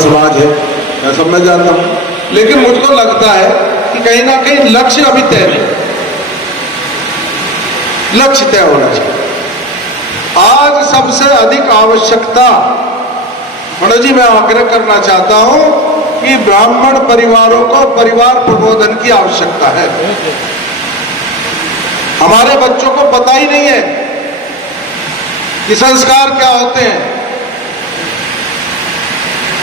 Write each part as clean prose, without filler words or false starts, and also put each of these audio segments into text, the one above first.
समाज है, मैं समझ जाता हूं, लेकिन मुझको लगता है कि कहीं ना कहीं लक्ष्य अभी तय नहीं, लक्ष्य तय होना चाहिए। आज सबसे अधिक आवश्यकता, मनोज जी, मैं आग्रह करना चाहता हूं कि ब्राह्मण परिवारों को परिवार प्रबोधन की आवश्यकता है। हमारे बच्चों को पता ही नहीं है कि संस्कार क्या होते हैं,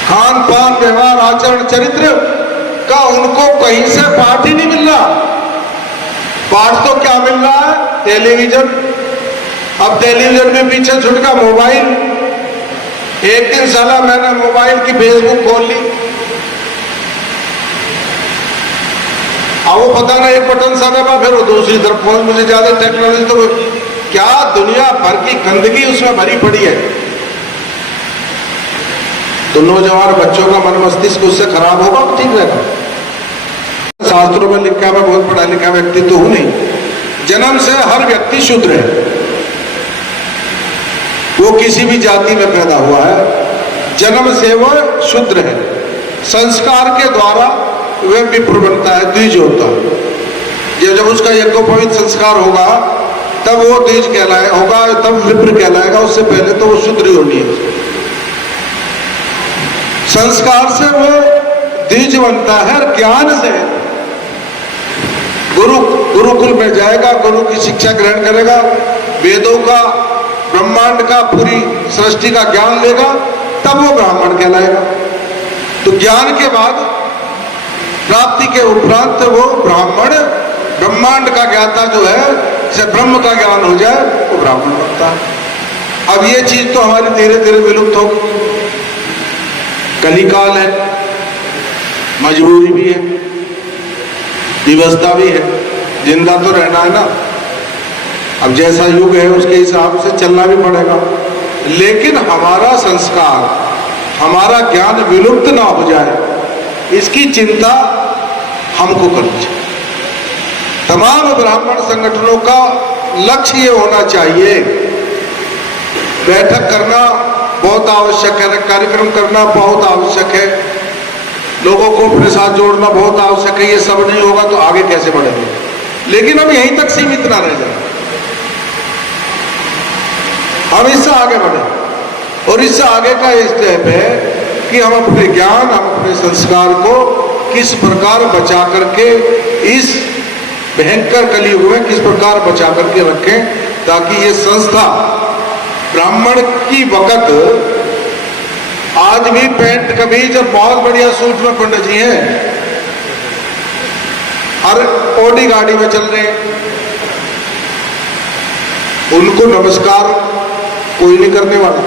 खान पान व्यवहार आचरण चरित्र का उनको कहीं से पाठ ही नहीं मिल रहा। पाठ तो क्या मिल रहा है, टेलीविजन। अब टेलीविजन में पीछे छूट का मोबाइल। एक दिन साला मैंने मोबाइल की फेसबुक खोल ली, अब वो पता ना एक बटन सा दबा, फिर वो दूसरी तरफ फोन। मुझे ज्यादा टेक्नोलॉजी तो क्या दुनिया भर की गंदगी उसमें भरी पड़ी है। तो नौजवान बच्चों का मन मस्तिष्क उससे खराब होगा तो ठीक रहेगा। शास्त्रों में लिखा है, मैं बहुत पढ़ा लिखा व्यक्ति तो हूं नहीं, जन्म से हर व्यक्ति शूद्र है। वो किसी भी जाति में पैदा हुआ है, जन्म से वो शूद्र है। संस्कार के द्वारा वह विप्र बनता है, द्विज होता है। जब उसका यज्ञोपवीत संस्कार होगा तब वो द्विज होगा, तब विप्र कहलाएगा। उससे पहले तो वो शूद्र होनी है। संस्कार से वो द्विज बनता है, ज्ञान से गुरुकुल में जाएगा, गुरु की शिक्षा ग्रहण करेगा, वेदों का, ब्रह्मांड का, पूरी सृष्टि का ज्ञान लेगा, तब वो ब्राह्मण कहलाएगा। तो ज्ञान के बाद, प्राप्ति के उपरांत वो ब्राह्मण, ब्रह्मांड का ज्ञाता जो है, जब ब्रह्म का ज्ञान हो जाए वो ब्राह्मण बनता है। अब ये चीज तो हमारी धीरे धीरे विलुप्त हो गई। कलिकाल है, मजबूरी भी है, व्यवस्था भी है, जिंदा तो रहना है ना। अब जैसा युग है उसके हिसाब से चलना भी पड़ेगा, लेकिन हमारा संस्कार, हमारा ज्ञान विलुप्त ना हो जाए, इसकी चिंता हमको करनी चाहिए। तमाम ब्राह्मण संगठनों का लक्ष्य ये होना चाहिए। बैठक करना बहुत आवश्यक है, कार्यक्रम करना बहुत आवश्यक है, लोगों को अपने साथ जोड़ना बहुत आवश्यक है। ये सब नहीं होगा तो आगे कैसे बढ़ेंगे? लेकिन हम यहीं तक सीमित ना रह जाए, हम इससे आगे बढ़े। और इससे आगे का स्टेप है कि हम अपने ज्ञान, हम अपने संस्कार को किस प्रकार बचा करके, इस भयंकर कलयुग में किस प्रकार बचा करके रखें, ताकि ये संस्था ब्राह्मण की वक़्त, आज भी पैंट कमीज और बहुत बढ़िया सूट में पंडित जी हैं, और ओडी गाड़ी में चल रहे हैं, उनको नमस्कार कोई नहीं करने वाला।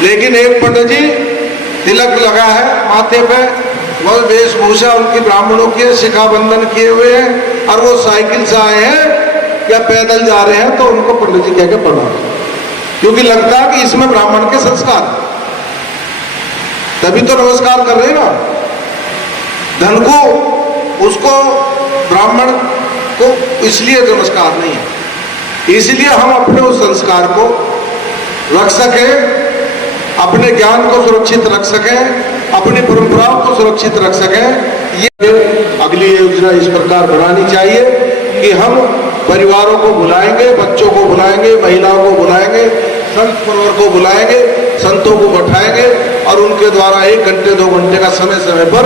लेकिन एक पंडित जी तिलक लगा है माथे पे, वह वेशभूषा उनकी ब्राह्मणों की, शिखा बंधन किए हुए हैं, और वो साइकिल से आए हैं या पैदल जा रहे हैं, तो उनको पंडित जी कह के प्रणाम, क्योंकि लगता है कि इसमें ब्राह्मण के संस्कार, तभी तो नमस्कार कर रहे हैं ना। धन को, उसको, ब्राह्मण को इसलिए नमस्कार नहीं है। इसलिए हम अपने उस संस्कार को रख सकें, अपने ज्ञान को सुरक्षित रख सकें, अपनी परंपराओं को सुरक्षित रख सकें। ये अगली योजना इस प्रकार बनानी चाहिए कि हम परिवारों को बुलाएंगे, बच्चों को बुलाएंगे, महिलाओं को बुलाएंगे, संत परवर को बुलाएंगे, संतों को बैठाएंगे, और उनके द्वारा 1 घंटे 2 घंटे का समय पर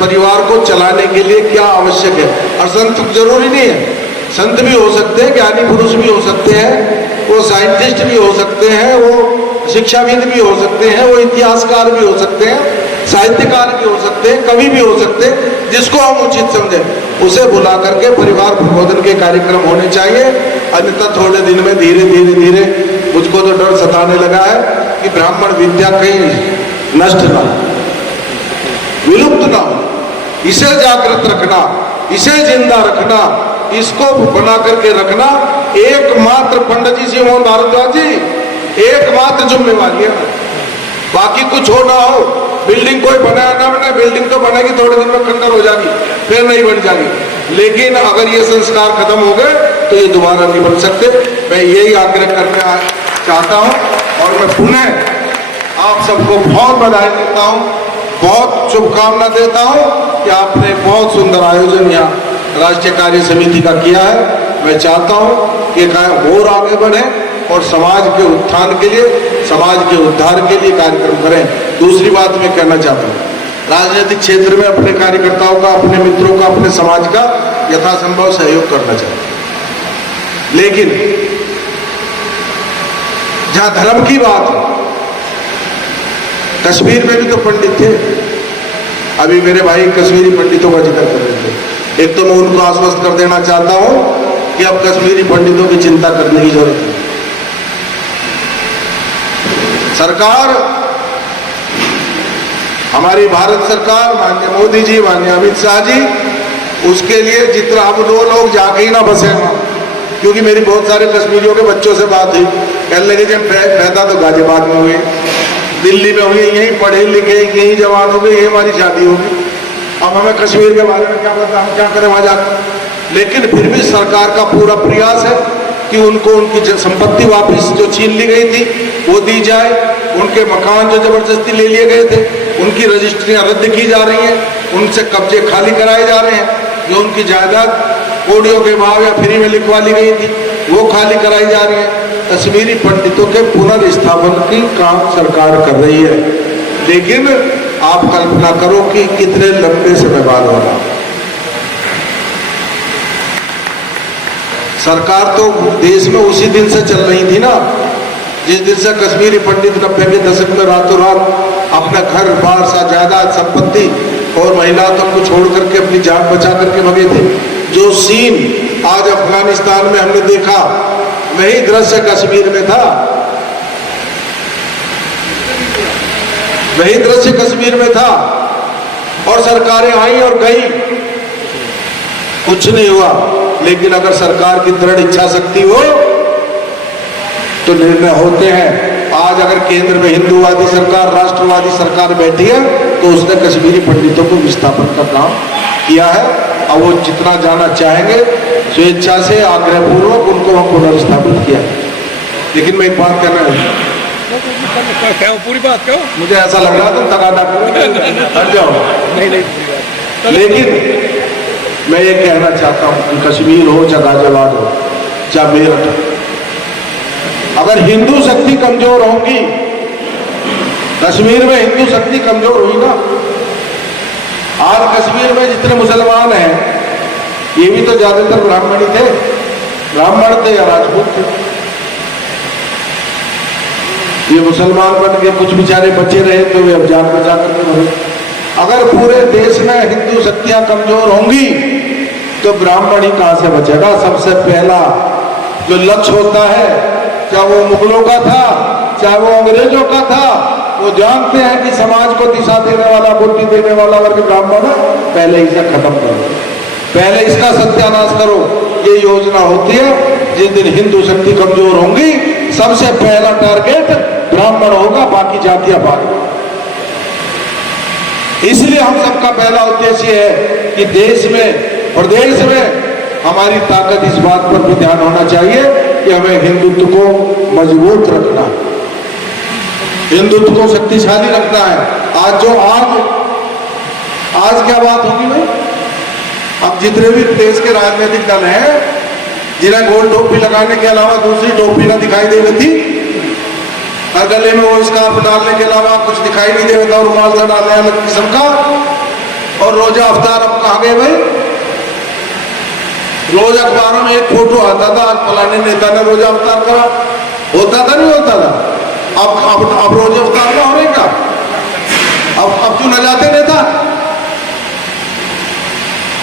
परिवार को चलाने के लिए क्या आवश्यक है। और संत जरूरी नहीं है, संत भी हो सकते हैं, ज्ञानी पुरुष भी हो सकते हैं, वो साइंटिस्ट भी हो सकते हैं, वो शिक्षाविद भी हो सकते हैं, वो इतिहासकार भी हो सकते हैं, साहित्यकार भी हो सकते हैं, कवि भी हो सकते हैं। जिसको हम उचित समझें उसे बुला करके परिवार प्रबोधन के कार्यक्रम होने चाहिए। अन्यथा थोड़े दिन में धीरे धीरे मुझको तो डर सताने लगा है कि ब्राह्मण विद्या कहीं नष्ट ना हो, विलुप्त ना हो। इसे जागृत रखना, इसे जिंदा रखना, इसको बना करके रखना एकमात्र पंडित जी श्री मोहन भारद्वाज जी एकमात्र जिम्मेवारी है। बाकी कुछ हो ना हो, बिल्डिंग कोई बनाया ना बनाए, बिल्डिंग तो बनेगी, थोड़े दिन में खंडर हो जाएगी, फिर नहीं बन जाएगी। लेकिन अगर ये संस्कार खत्म हो गए तो ये दोबारा नहीं बन सकते। मैं यही आग्रह करना चाहता हूं, और मैं पुनः आप सबको बहुत बधाई देता हूँ, बहुत शुभकामना देता हूँ कि आपने बहुत सुंदर आयोजन यहाँ राष्ट्रीय कार्य समिति का किया है। मैं चाहता हूँ कि और आगे बढ़े और समाज के उत्थान के लिए, समाज के उद्धार के लिए कार्यक्रम करें। दूसरी बात मैं कहना चाहता हूँ, राजनीतिक क्षेत्र में अपने कार्यकर्ताओं का, अपने मित्रों का, अपने समाज का यथासंभव सहयोग करना चाहिए, लेकिन जहां धर्म की बात है, कश्मीर में भी तो पंडित थे। अभी मेरे भाई कश्मीरी पंडितों का जिक्र कर रहे थे। एक तो मैं उनको आश्वस्त कर देना चाहता हूं कि अब कश्मीरी पंडितों की चिंता करने की जरूरत नहीं। सरकार, हमारी भारत सरकार, माननीय मोदी जी, माननीय अमित शाह जी, उसके लिए जितना अब दो लोग जाके ही ना बसे वहां, क्योंकि मेरी बहुत सारे कश्मीरियों के बच्चों से बात हुई, कहने लगे जब पैदा तो गाजियाबाद में हुए, दिल्ली में हुए, यहीं पढ़े लिखे, यहीं जवान हो गए, यही हमारी शादी होगी। अब हमें कश्मीर के बारे में क्या पता, हम क्या करें वहां जाकर। लेकिन फिर भी सरकार का पूरा प्रयास है कि उनको उनकी संपत्ति वापस जो छीन ली गई थी वो दी जाए, उनके मकान जो जबरदस्ती ले लिए गए थे उनकी रजिस्ट्रियां रद्द की जा रही हैं, उनसे कब्जे खाली कराए जा रहे हैं, जो उनकी जायदाद कोड़ियों के भाव या फ्री में लिखवा ली गई थी वो खाली कराई जा रही है। कश्मीरी पंडितों के पुनर्स्थापन की काम सरकार कर रही है, लेकिन आप कल्पना करो कि कितने लंबे समय बाद हो रहा। सरकार तो देश में उसी दिन से चल रही थी ना, जिस दिन से कश्मीरी पंडित 90 के दशक में रातों रात अपना घर बार सा जायदाद संपत्ति और महिलाओं को छोड़ करके अपनी जान बचा करके भगे थे। जो सीन आज अफगानिस्तान में हमने देखा, वही दृश्य कश्मीर में था, वही दृश्य कश्मीर में था। और सरकारें आई और गई, कुछ नहीं हुआ। लेकिन अगर सरकार की दृढ़ इच्छा शक्ति हो तो निर्णय होते हैं। आज अगर केंद्र में हिंदूवादी सरकार, राष्ट्रवादी सरकार बैठी है तो उसने कश्मीरी पंडितों को विस्थापन का काम किया है। अब वो जितना जाना चाहेंगे स्वेच्छा से, आग्रहपूर्वक उनको वहां पुनर्स्थापित किया। लेकिन मैं एक बात कहना है, क्या पूरी बात कहो, मुझे ऐसा लग रहा तुम तगादा करो, हट जाओ। नहीं, लेकिन मैं ये कहना चाहता हूं कि कश्मीर हो, चाहे गाजियाबाद हो, चाहे मेरठ हो, अगर हिंदू शक्ति कमजोर होगी, कश्मीर में हिंदू शक्ति कमजोर हुई ना। आज कश्मीर में जितने मुसलमान हैं ये भी तो ज्यादातर ब्राह्मण ही थे, ब्राह्मण थे या राजपूत थे। ये मुसलमान बन के कुछ बेचारे बचे रहे तो वे अब जान बचा करके मरे। अगर पूरे देश में हिंदू शक्तियां कमजोर होंगी तो ब्राह्मण ही कहां से बचेगा। सबसे पहला जो लक्ष्य होता है, चाहे वो मुगलों का था, चाहे वो अंग्रेजों का था, वो जानते हैं कि समाज को दिशा देने वाला, बुद्धि देने वाला वर्ग ब्राह्मण है, पहले इसे खत्म करो, पहले इसका सत्यानाश करो। ये योजना होती है। जिस दिन हिंदू शक्ति कमजोर होंगी सबसे पहला टारगेट ब्राह्मण होगा, बाकी जातियां बाद। इसलिए हम सबका पहला उद्देश्य है कि देश में, प्रदेश में हमारी ताकत इस बात पर भी ध्यान होना चाहिए कि हमें हिंदुत्व को मजबूत रखना, हिंदुत्व को शक्तिशाली रखना है। आज क्या बात होगी भाई, अब जितने भी देश के राजनीतिक दल हैं जिन्हें गोल टोपी लगाने के अलावा दूसरी टोपी ना दिखाई दे रही थी, और गले में वो स्कार्फ डालने के अलावा कुछ दिखाई नहीं दे रहा था, और रुमाल सा डालने अलग किस्म का, और रोजा अफ्तार अब कहां गए भाई। रोज अखबारों में एक फोटो आता था, आज फलाने नेता ने रोजा अफ्तार करा, होता था नहीं होता था। अब रोजा अफ्तार का हो रहे का, अब क्यों न जाते नेता,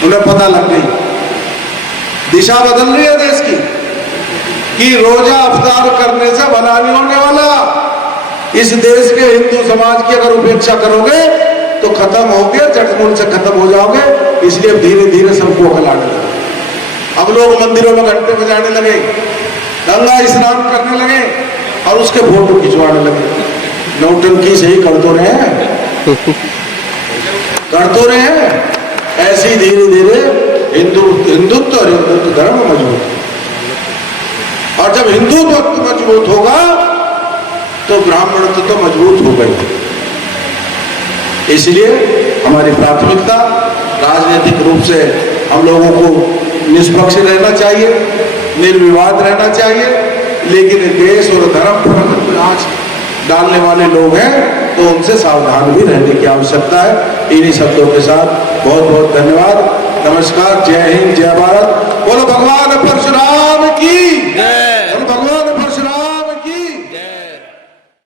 उन्हें पता लग गई, दिशा बदल रही है देश की कि रोजा अफ्तार करने से भला नहीं होने वाला। इस देश के हिंदू समाज की अगर उपेक्षा करोगे तो खत्म हो गया, जड़मूल से खत्म हो जाओगे। इसलिए धीरे धीरे सबको अकल आने लगे। अब लोग मंदिरों में घंटे बजाने लगे, गंगा स्नान करने लगे और उसके फोटो खिंचवाने लगे। नौटंकी से ही कर तो रहे हैं, कर तो रहे हैं। ऐसी धीरे धीरे हिंदुत्व और हिंदुत्व धर्म मजबूत, और जब हिंदुत्व मजबूत होगा तो ब्राह्मणत्व तो मजबूत हो गई। इसलिए हमारी प्राथमिकता राजनीतिक रूप से हम लोगों को निष्पक्ष रहना चाहिए, निर्विवाद रहना चाहिए, लेकिन देश और धर्म पर अगर कोई आंच डालने वाले लोग हैं तो उनसे सावधान भी रहने की आवश्यकता है। इन्हीं शब्दों के साथ बहुत बहुत धन्यवाद। नमस्कार, जय हिंद, जय भारत, बोलो भगवान परशुराम की।